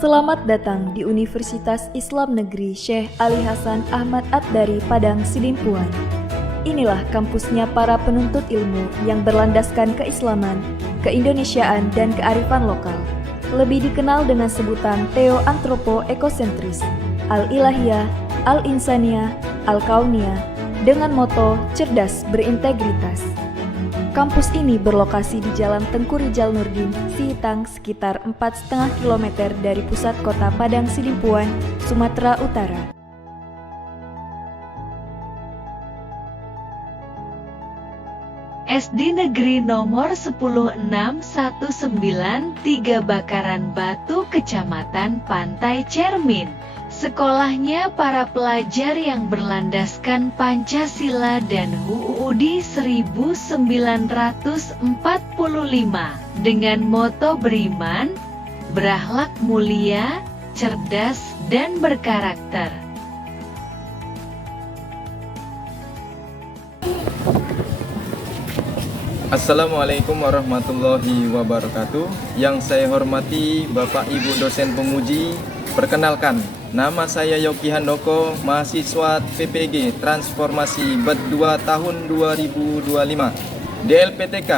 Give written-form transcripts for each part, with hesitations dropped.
Selamat datang di Universitas Islam Negeri Syekh Ali Hasan Ahmad At-Dari Padang Sidimpuan. Inilah kampusnya para penuntut ilmu yang berlandaskan keislaman, keindonesiaan, dan kearifan lokal. Lebih dikenal dengan sebutan Theo-Antropo-Ekosentris, Al-Ilahiyah, Al-Insaniyah, Al-Kauniyah, dengan moto cerdas berintegritas. Kampus ini berlokasi di Jalan Tengku Rijal Nurdin, Sihitang, sekitar 4,5 km dari pusat kota Padang Sidimpuan, Sumatera Utara. SD Negeri nomor 10619 Bakaran Batu, Kecamatan Pantai Cermin. Sekolahnya para pelajar yang berlandaskan Pancasila dan UUD 1945 dengan moto beriman, berakhlak mulia, cerdas, dan berkarakter. Assalamualaikum warahmatullahi wabarakatuh. Yang saya hormati Bapak Ibu dosen pemuji, perkenalkan, nama saya Yogi Handoko, mahasiswa PPG Transformasi BED 2 tahun 2025 DLPTK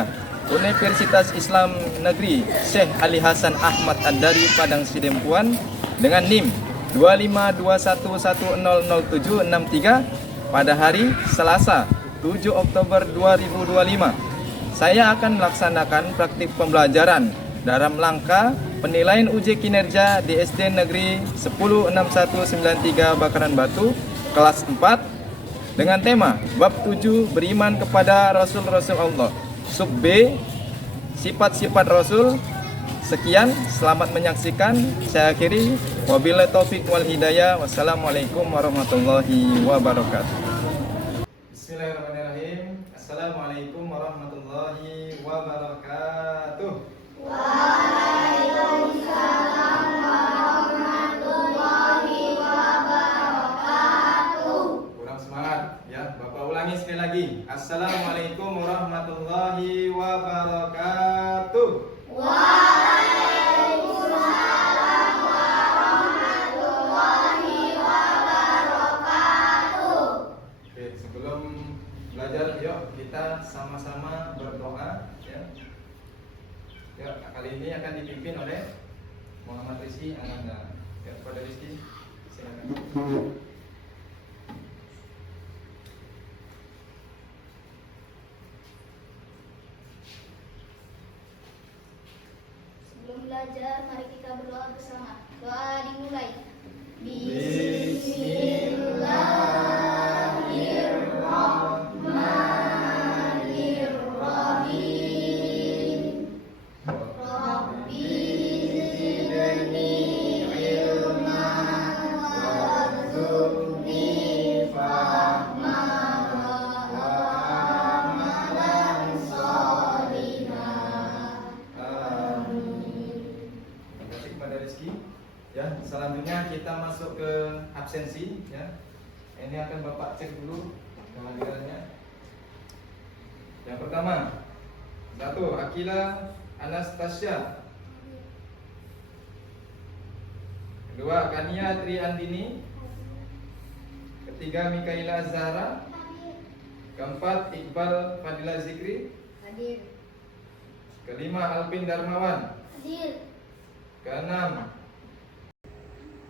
Universitas Islam Negeri Syekh Ali Hasan Ahmad At-Dari Padang Sidimpuan dengan NIM 251100763 pada hari Selasa 7 Oktober 2025. Saya akan melaksanakan praktik pembelajaran dalam rangka penilaian uji kinerja di SD Negeri 106193 Bakaran Batu kelas 4 dengan tema Bab 7 Beriman kepada Rasul-Rasul Allah, Sub B Sifat-sifat Rasul. Sekian, selamat menyaksikan. Saya akhiri, wabillahi taufik wal hidayah. Wassalamualaikum warahmatullahi wabarakatuh. Bismillahirrahmanirrahim. Assalamualaikum warahmatullahi wabarakatuh. Waalaikumsalam warahmatullahi wabarakatuh. Kurang semangat ya, Bapak ulangi sekali lagi. Assalamualaikum warahmatullahi wabarakatuh. Waalaikumsalam warahmatullahi wabarakatuh. Oke, sebelum belajar, yuk kita sama-sama berdoa ya. Ya, kali ini akan dipimpin oleh Muhammad Rizky Ananda. Ya, kepada Rizky, silakan. Sebelum belajar, mari kita berdoa bersama. Doa dimulai. Bismillahirrahmanirrahim. Rabbi zidni ilman warzuqni fahman wa amalan sholihan. Terima kasih kepada Rizky. Ya, selanjutnya kita masuk ke absensi ya. Ini akan Bapak cek dulu kehadirannya. Yang pertama, 1. Akila Anastasia. 2. Kania Triandini. 3. Mikaela Zahra. 4. Iqbal Fadila Zikri. Hadir. 5. Alvin Darmawan. Hadir. 6.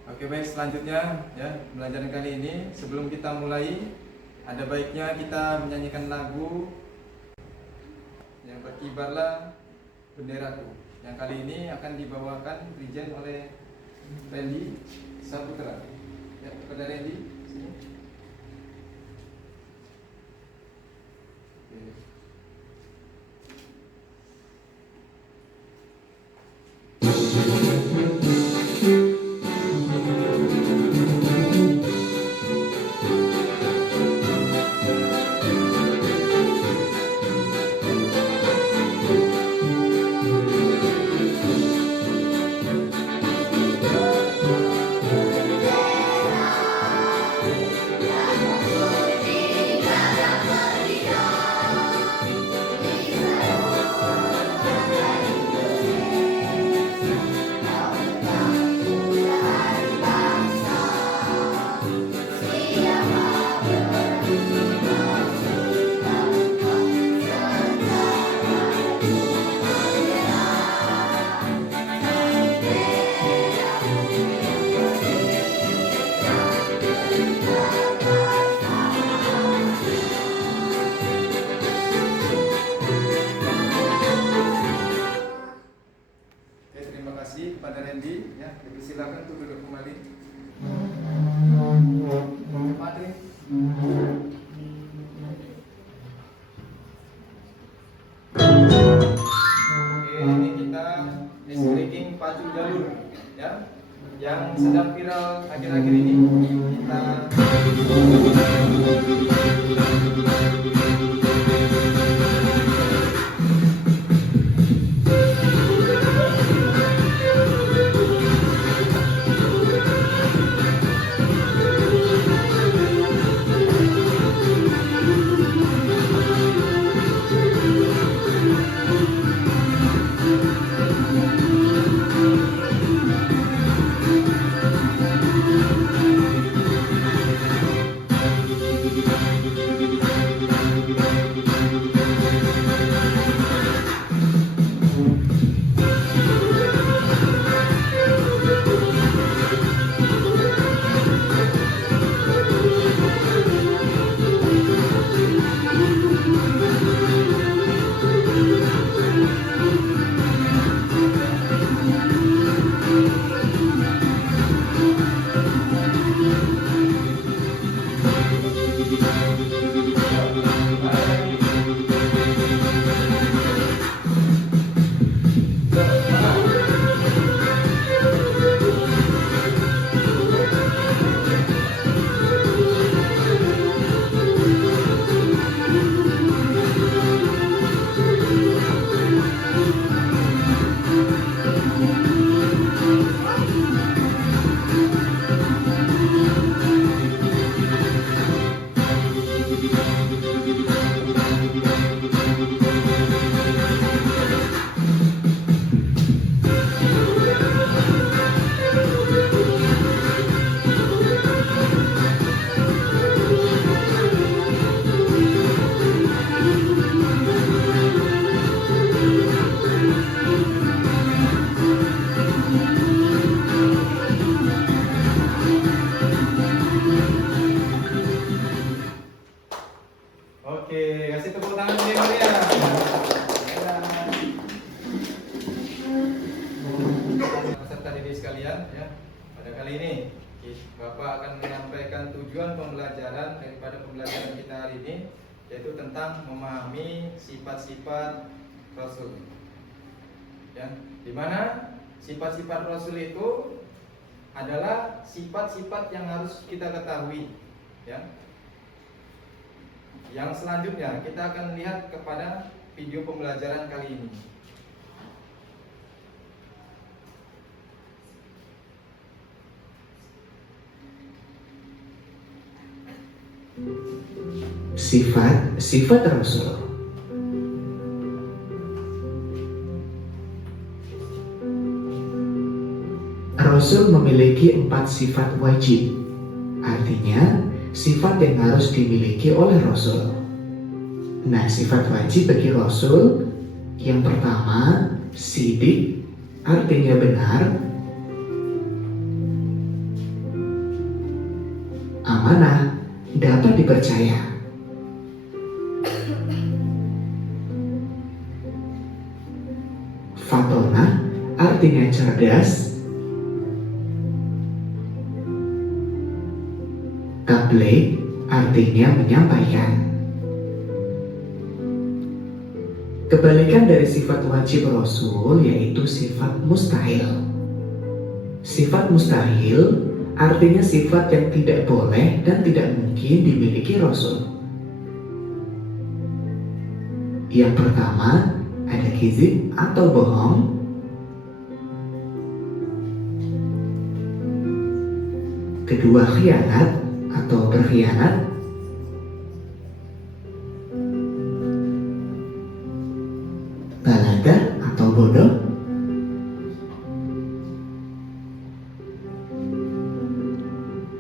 Oke, baik, selanjutnya ya, pelajaran kali ini sebelum kita mulai ada baiknya kita menyanyikan lagu yang Berkibarlah Benderaku, yang kali ini akan dibawakan dirjen oleh Randy Saputra. Ya, kepada Randy sini. Oke. kasih kepada Randy. Ya, silakan untuk duduk kembali. Mari. Oke, ini kita streaking pacu jalur, ya, yang sedang viral akhir-akhir ini. Kita Oke, kasih tepuk tangan dulu ya. Peserta didik sekalian, ya. Pada kali ini Bapak akan menyampaikan tujuan pembelajaran daripada pembelajaran kita hari ini, yaitu tentang memahami sifat-sifat Rasul. Ya, di mana sifat-sifat Rasul itu adalah sifat-sifat yang harus kita ketahui, ya. Yang selanjutnya kita akan lihat kepada video pembelajaran kali ini. Sifat Rasul. Rasul memiliki 4 sifat wajib. Artinya sifat yang harus dimiliki oleh Rasul. Nah, sifat wajib bagi Rasul yang pertama, sidik, artinya benar. Amanah, dapat dipercaya. Fatonah, artinya cerdas. Tabligh artinya menyampaikan. Kebalikan dari sifat wajib Rasul yaitu sifat mustahil. Sifat mustahil artinya sifat yang tidak boleh dan tidak mungkin dimiliki Rasul. Yang pertama, ada kizib atau bohong. Kedua, khianat atau berkhianat. Baladah atau bodoh.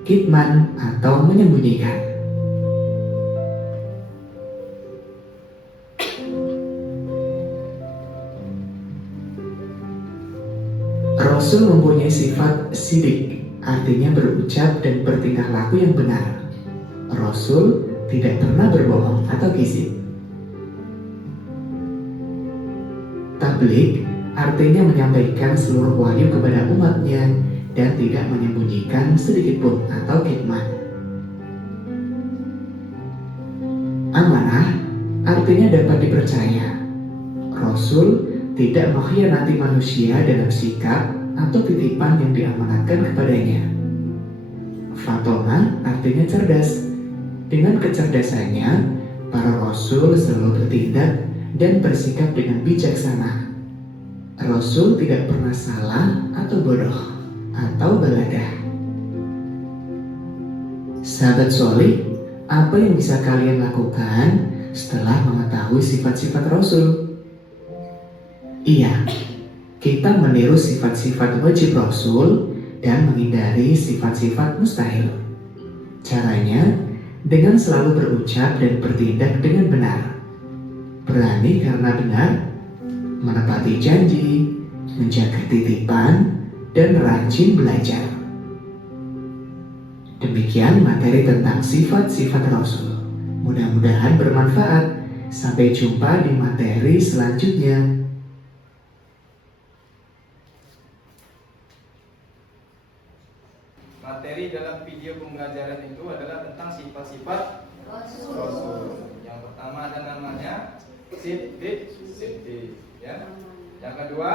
Kitman atau menyembunyikan. Rasul mempunyai sifat sidik, artinya berucap dan bertingkah laku yang benar. Rasul tidak pernah berbohong atau kizib. Tabligh artinya menyampaikan seluruh wahyu kepada umatnya dan tidak menyembunyikan sedikit pun atau kitman. Amanah artinya dapat dipercaya. Rasul tidak mengkhianati manusia dalam sikap atau titipan yang diamanatkan kepadanya. Fatona artinya cerdas. Dengan kecerdasannya, para rasul selalu bertindak dan bersikap dengan bijaksana. Rasul tidak pernah salah atau bodoh atau beladah. Sahabat solih, apa yang bisa kalian lakukan setelah mengetahui sifat-sifat Rasul? Iya, kita meniru sifat-sifat wajib Rasul dan menghindari sifat-sifat mustahil. Caranya dengan selalu berucap dan bertindak dengan benar. Berani karena benar, menepati janji, menjaga titipan, dan rajin belajar. Demikian materi tentang sifat-sifat Rasul. Mudah-mudahan bermanfaat. Sampai jumpa di materi selanjutnya. Materi dalam video pembelajaran itu adalah tentang sifat-sifat Rasul. Yang pertama ada namanya Siddiq, ya. Yang kedua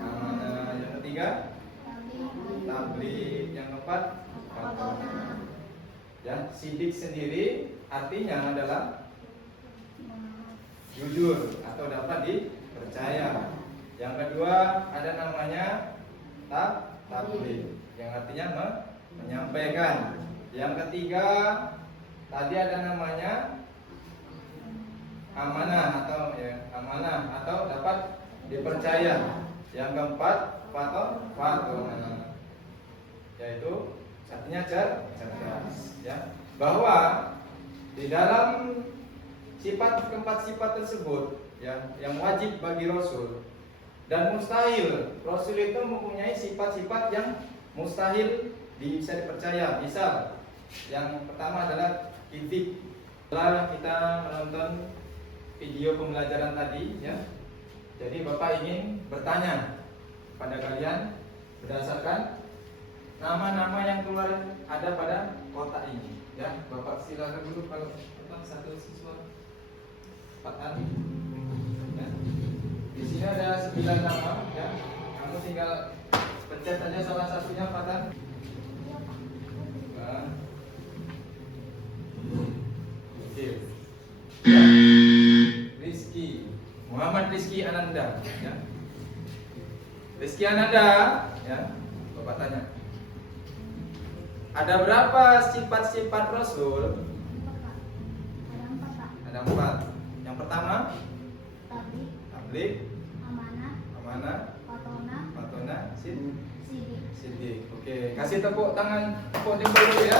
amanah. Yang ketiga tabligh. Yang keempat fatona. Ya, Siddiq sendiri artinya adalah jujur atau dapat dipercaya. Yang kedua ada namanya tabligh, yang artinya menyampaikan. Yang ketiga tadi ada namanya amanah atau dapat dipercaya. Yang keempat fatona, yaitu artinya cerdas, ya. Bahwa di dalam keempat sifat tersebut, ya, yang wajib bagi Rasul dan mustahil, Rasul itu mempunyai sifat-sifat yang mustahil bisa dipercaya. Misal, yang pertama adalah kidzib. Setelah kita menonton video pembelajaran tadi, ya, jadi Bapak ingin bertanya pada kalian berdasarkan nama-nama yang keluar ada pada kotak ini, ya. Bapak silakan dulu kalau satu siswa Pak. Ya. Di sini ada 9 nama, ya. Kamu tinggal pencet saja salah satunya, Pak. Oke. Ya. Rizky, Muhammad Rizky Ananda, ya. Rizky Ananda, ya. Bapak tanya. Ada berapa sifat-sifat Rasul? Ada 4. Yang pertama, tabligh, amanah, fatona, siddiq. Oke, kasih tepuk tangan, tepuk jempol dulu, ya.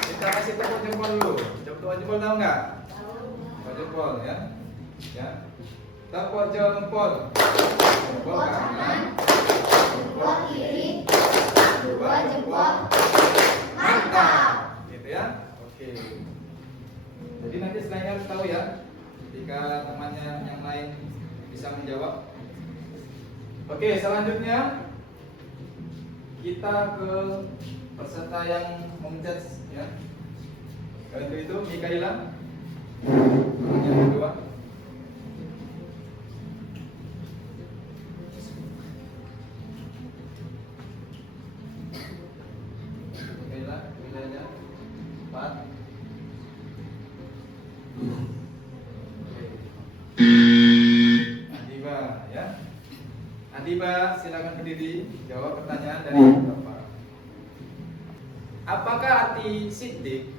Kita kasih tepuk jempol dulu. Tepuk jempol tahu nggak? Tepuk jempol, ya. Ya. Tepuk jempol. Jempol kanan, jempol kiri, 2 jempol. Mantap. Gitu, ya. Oke. Jadi nanti selain harus tahu, ya, jika temannya yang lain bisa menjawab. Oke, selanjutnya kita ke peserta yang memencet, ya. Untuk itu Mikaela, yang kedua. Mikaela, wilayahnya 4. Adiba, ya. Adiba, silakan berdiri, jawab pertanyaan dari Bapak. Apakah arti siddiq?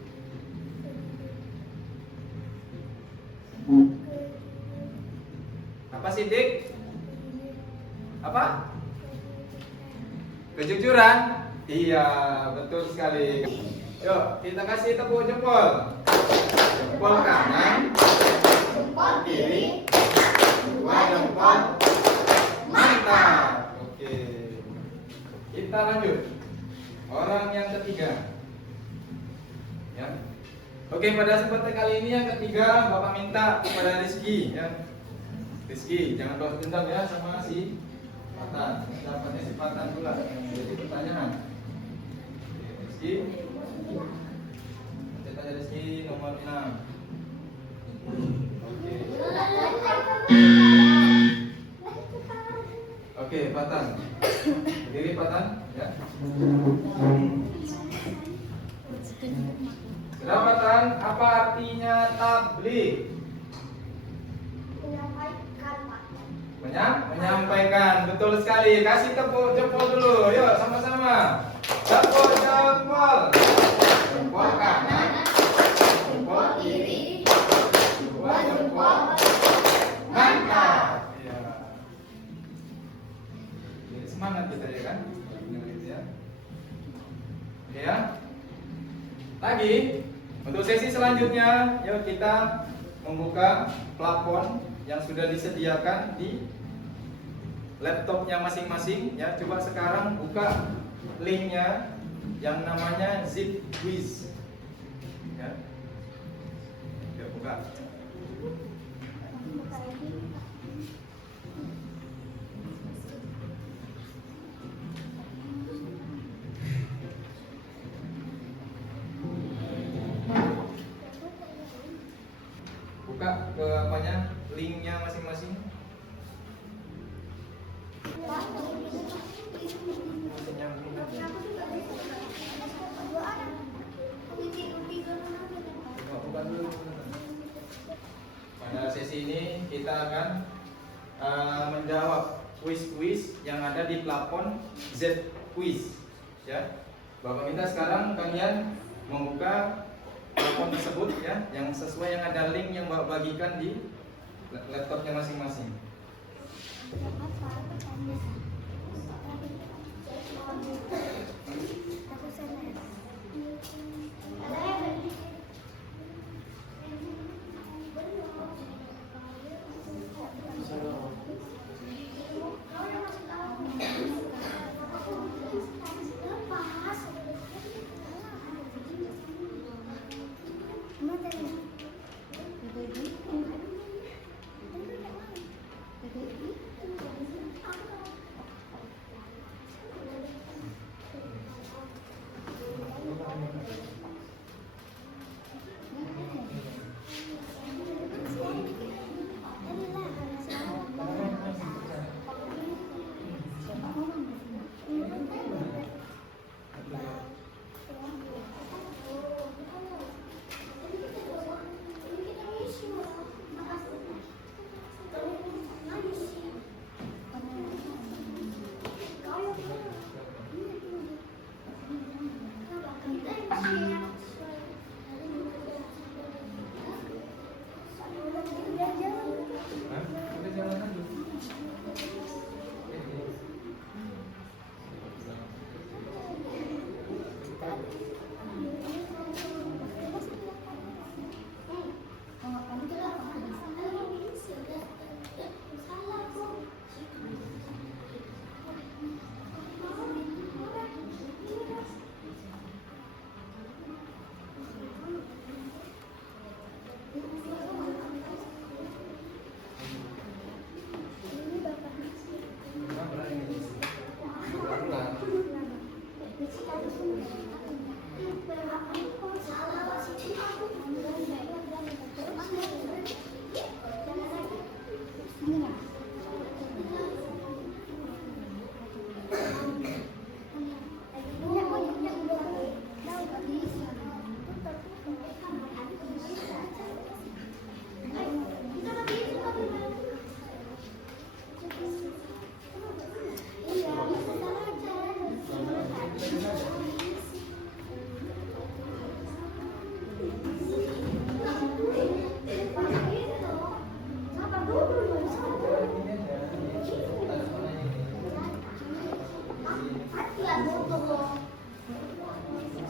Apa siddiq? Apa? Kejujuran? Iya, betul sekali. Yuk, kita kasih tepuk jempol. Jempol kanan, jempol kiri, 2 jempol. Mantap. Oke. Kita lanjut. Orang yang ketiga. Ya. Oke, pada kesempatan kali ini yang ketiga Bapak minta kepada Rizky, ya. Rizky, jangan balas dendam ya sama si Patan. Dapatnya si Patan pula yang jadi pertanyaan. Oke, Rizky. Catat aja Rizky nomor 6. Oke. Oke, Patan. Berdiri Patan, ya. Sudah Patan, apa artinya tabligh? Menyampaikan, betul sekali. Kasih tepuk jempol dulu, yuk sama-sama. Jempol, jempol. Jempol kanan, jempol kiri, dua jempol. Mantap. Ya. Jadi semangat kita ya kan? Ya. Oke ya. Lagi untuk sesi selanjutnya, yuk kita membuka plafon yang sudah disediakan di laptopnya masing-masing ya. Coba sekarang buka linknya yang namanya Zip Quiz ya. Yuk buka. Buka ke apanya, linknya masing-masing. Pada sesi ini kita akan menjawab kuis-kuis yang ada di plafon Z Quiz ya. Bapak minta sekarang kalian membuka plafon tersebut ya, yang sesuai yang ada link yang Bapak bagikan di laptopnya masing-masing.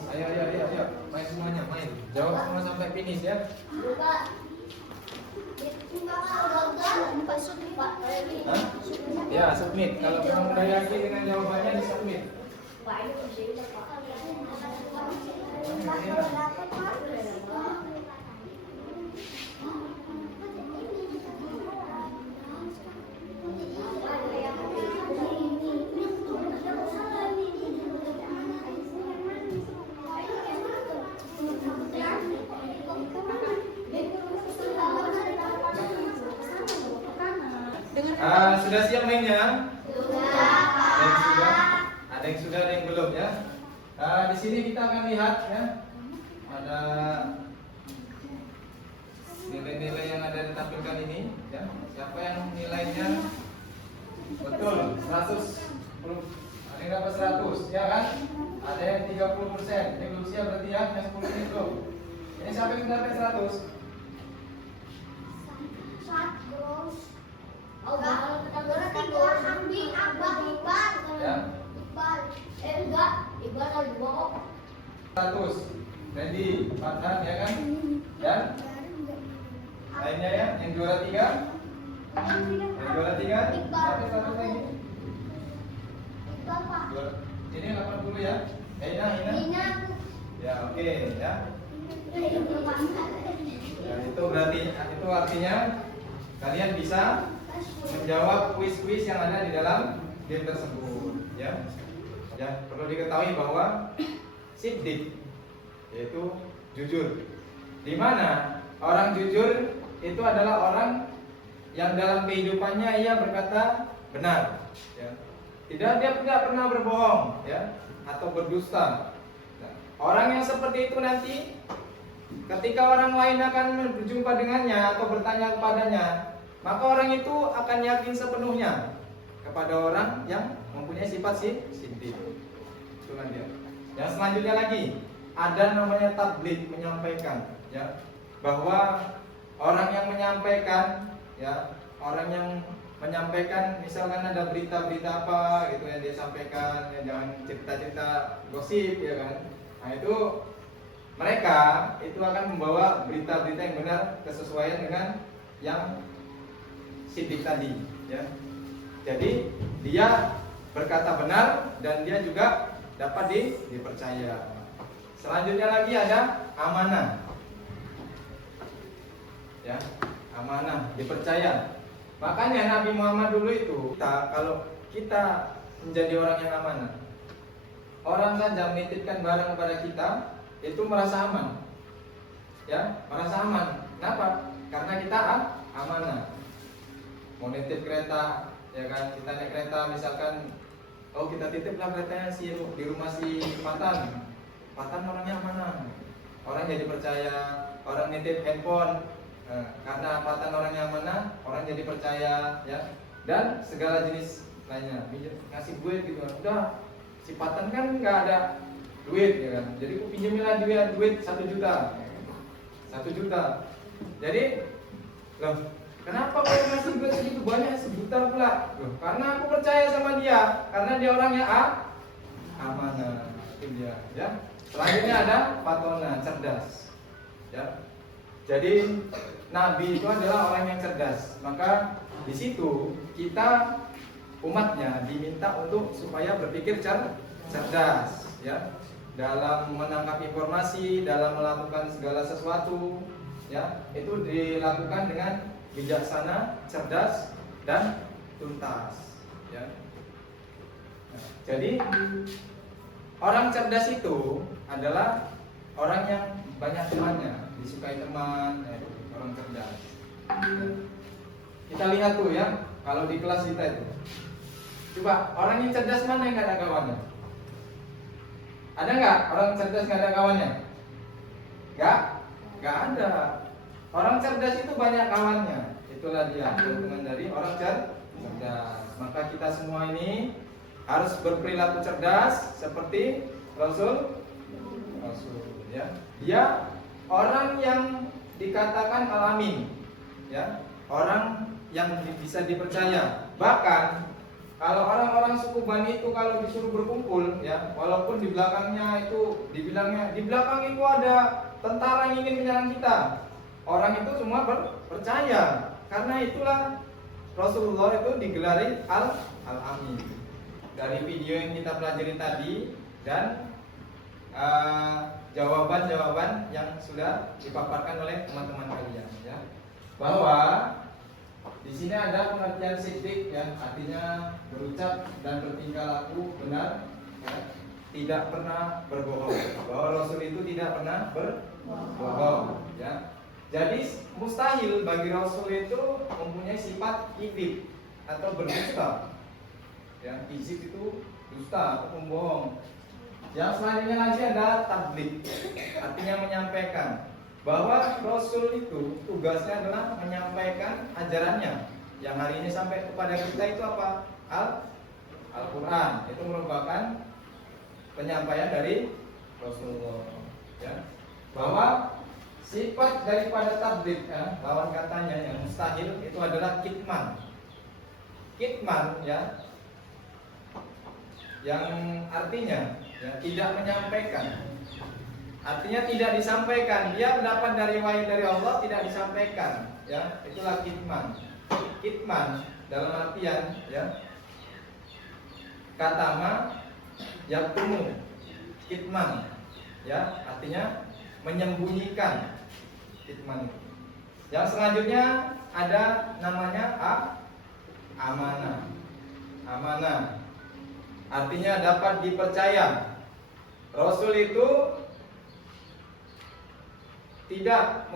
Ayo, main semuanya, main. Jawab semua sampai finish ya. Hah? Ya, submit. Kalau memang udah yakin dengan jawabannya, di submit. sudah siap mainnya? Sudah. Ada yang sudah, ada yang belum ya. Di sini kita akan lihat ya, ada nilai-nilai yang ada ditampilkan ini ya. Siapa yang nilainya betul 100, ada yang dapat 100 ya kan? Ada yang 30%. Ini belum siap berarti ya, yang 10 ini belum. Ini siapa yang dapat 100? Ya. Iqbal 100. Randy, Fathan ya kan? Dan lainnya ya, yang juara 3? Yang juara 3? Sampai 100 lagi. Ini 80 ya. Ina. Ya, oke ya. Ya, itu berarti itu artinya kalian bisa menjawab kuis-kuis yang ada di dalam game tersebut ya. Ya, perlu diketahui bahwa siddiq yaitu jujur. Di mana orang jujur itu adalah orang yang dalam kehidupannya ia berkata benar ya. Dia tidak pernah berbohong ya atau berdusta. Nah, orang yang seperti itu nanti ketika orang lain akan berjumpa dengannya atau bertanya kepadanya, maka orang itu akan yakin sepenuhnya kepada orang yang mempunyai sifat siddiq. Itulah dia. Yang selanjutnya lagi ada namanya tabligh, menyampaikan ya, bahwa orang yang menyampaikan ya, orang yang menyampaikan misalkan ada berita-berita apa gitu yang dia sampaikan, ya jangan cerita-cerita gosip ya kan. Nah itu mereka itu akan membawa berita-berita yang benar kesesuaian dengan yang siddiq tadi ya. Jadi dia berkata benar dan dia juga dapat dipercaya. Selanjutnya lagi ada amanah. Ya, amanah, dipercaya. Makanya Nabi Muhammad dulu itu, kalau kita menjadi orang yang amanah, orang saja menitipkan barang kepada kita, itu merasa aman. Ya, merasa aman. Kenapa? Karena kita amanah. Mau nitip kereta, ya kan? Kita naik kereta misalkan, oh kita titiplah keretanya di rumah si Patan. Patan orangnya amanah. Orang jadi percaya. Orang nitip handphone, karena Patan orangnya amanah, orang jadi percaya ya. Dan segala jenis lainnya, ngasih duit gitu. Udah, si Patan kan nggak ada duit ya kan. Jadi aku pinjamilah duit 1 juta. 1 juta. Jadi, loh, kenapa kau ngasih duit segitu banyak, sejuta pula? Loh, karena aku percaya sama dia, karena dia orangnya amanah. Itu dia ya. Selanjutnya ada fatona, cerdas. Ya. Jadi Nabi itu adalah orang yang cerdas. Maka di situ kita umatnya diminta untuk supaya berpikir cerdas, ya, dalam menangkap informasi, dalam melakukan segala sesuatu, ya, itu dilakukan dengan bijaksana, cerdas, dan tuntas, ya. Nah, jadi orang cerdas itu adalah orang yang banyak temannya, disukai teman, orang cerdas. Kita lihat tuh ya, kalau di kelas kita itu, coba orang yang cerdas mana yang gak ada kawannya? Ada nggak orang cerdas nggak ada kawannya? Nggak ada. Orang cerdas itu banyak kawannya. Itulah dia keuntungan dari orang cerdas. Maka kita semua ini harus berperilaku cerdas seperti Rasul, ya. Dia orang yang dikatakan alamin, ya, orang yang bisa dipercaya. Bahkan kalau orang-orang suku Bani itu kalau disuruh berkumpul, ya, walaupun di belakangnya itu dibilangnya di belakang itu ada tentara yang ingin menyerang kita, orang itu semua percaya. Karena itulah Rasulullah itu digelari Al-Amin. Dari video yang kita pelajari tadi dan jawaban-jawaban yang sudah dipaparkan oleh teman-teman kalian, ya, bahwa di sini ada pengertian siddiq yang artinya berucap dan bertingkah laku benar, ya, tidak pernah berbohong. Bahwa Rasul itu tidak pernah berbohong, ya. Jadi mustahil bagi Rasul itu mempunyai sifat kibir, atau berdusta. Ya, kizib itu dusta atau pembohong. Yang selanjutnya lagi adalah tabligh, artinya menyampaikan. Bahwa Rasul itu tugasnya adalah menyampaikan ajarannya. Yang hari ini sampai kepada kita itu apa? Al-Quran. Itu merupakan penyampaian dari Rasulullah. Ya. Bahwa sifat daripada tabligh, ya, lawan katanya yang mustahil itu adalah kitman. Kitman, ya, yang artinya ya, tidak menyampaikan. Artinya tidak disampaikan. Dia mendapat dari wahyu dari Allah tidak disampaikan. Ya, itulah kitman. Kitman dalam artian ya, katama yaktumu. Kitman, ya, artinya menyembunyikan. Kitman. Yang selanjutnya ada namanya amanah. Amanah artinya dapat dipercaya. Rasul itu tidak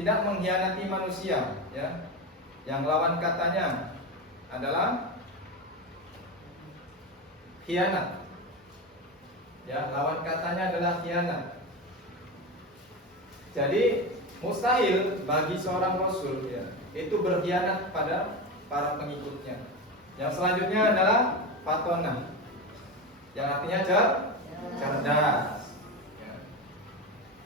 mengkhianati manusia, ya. Yang lawan katanya adalah khianat. Ya, lawan katanya adalah khianat. Jadi mustahil bagi seorang rasul, ya, itu berkhianat pada para pengikutnya. Yang selanjutnya adalah fatona, yang artinya cerdas. Ya.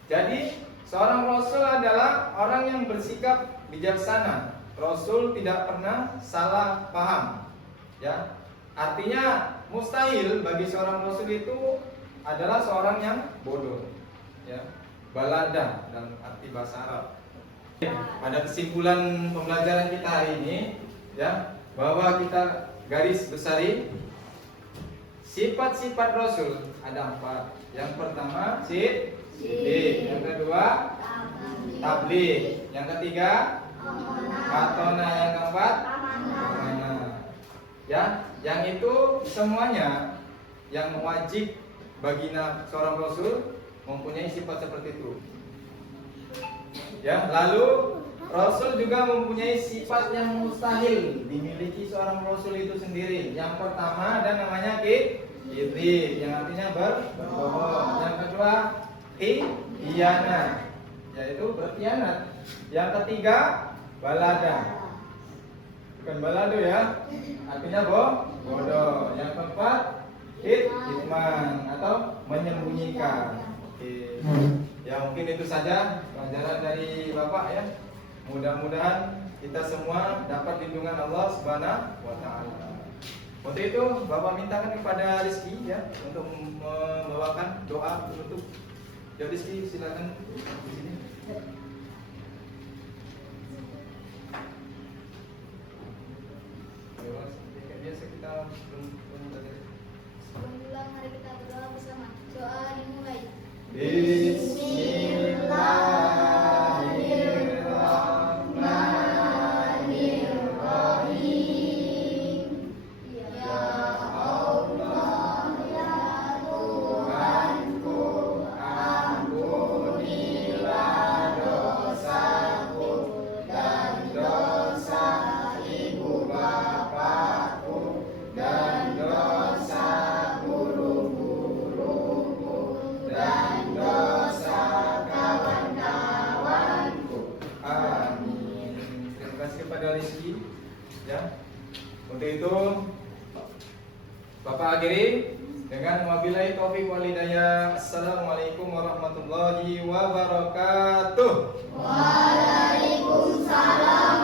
Jadi seorang rasul adalah orang yang bersikap bijaksana. Rasul tidak pernah salah paham. Ya, artinya mustahil bagi seorang rasul itu adalah seorang yang bodoh. Ya, balada dalam arti bahasa Arab. Pada kesimpulan pembelajaran kita hari ini, ya, bahwa kita garis besari sifat-sifat Rasul ada 4. Yang pertama siddiq, yang kedua tabligh, yang ketiga fatona, yang keempat amanah. Ya, yang itu semuanya yang wajib bagi seorang Rasul mempunyai sifat seperti itu. Ya, lalu Rasul juga mempunyai sifat yang mustahil dimiliki seorang Rasul itu sendiri. Yang pertama ada namanya kizib, yang artinya berbohong. Yang kedua khianat, yaitu berkhianat. Yang ketiga balada, bukan balado ya, artinya bodoh. Yang keempat kitman atau menyembunyikan. Oke. Ya, mungkin itu saja pelajaran dari Bapak ya. Mudah-mudahan kita semua dapat lindungan Allah Subhanahu wa taala. Untuk itu Bapak mintakan kepada Rizky ya untuk membawakan doa penutup. Ya Rizky, silakan di sini. Kayak biasa kita belum belajar. Sebelum pulang mari kita berdoa bersama. Doa dimulai. Bismillahirrahmanirrahim. Ya Allah, ya Tuhanku, ampunilah dosaku dan dosa ibu bapakku dan dosa guru-guruku dan dosa kawan-kawanku. Amin. Terima kasih kepada Rizky ya. Untuk itu Bapak akhiri dengan wabillahi taufiq wal hidayah. Assalamualaikum warahmatullahi wabarakatuh. Waalaikumsalam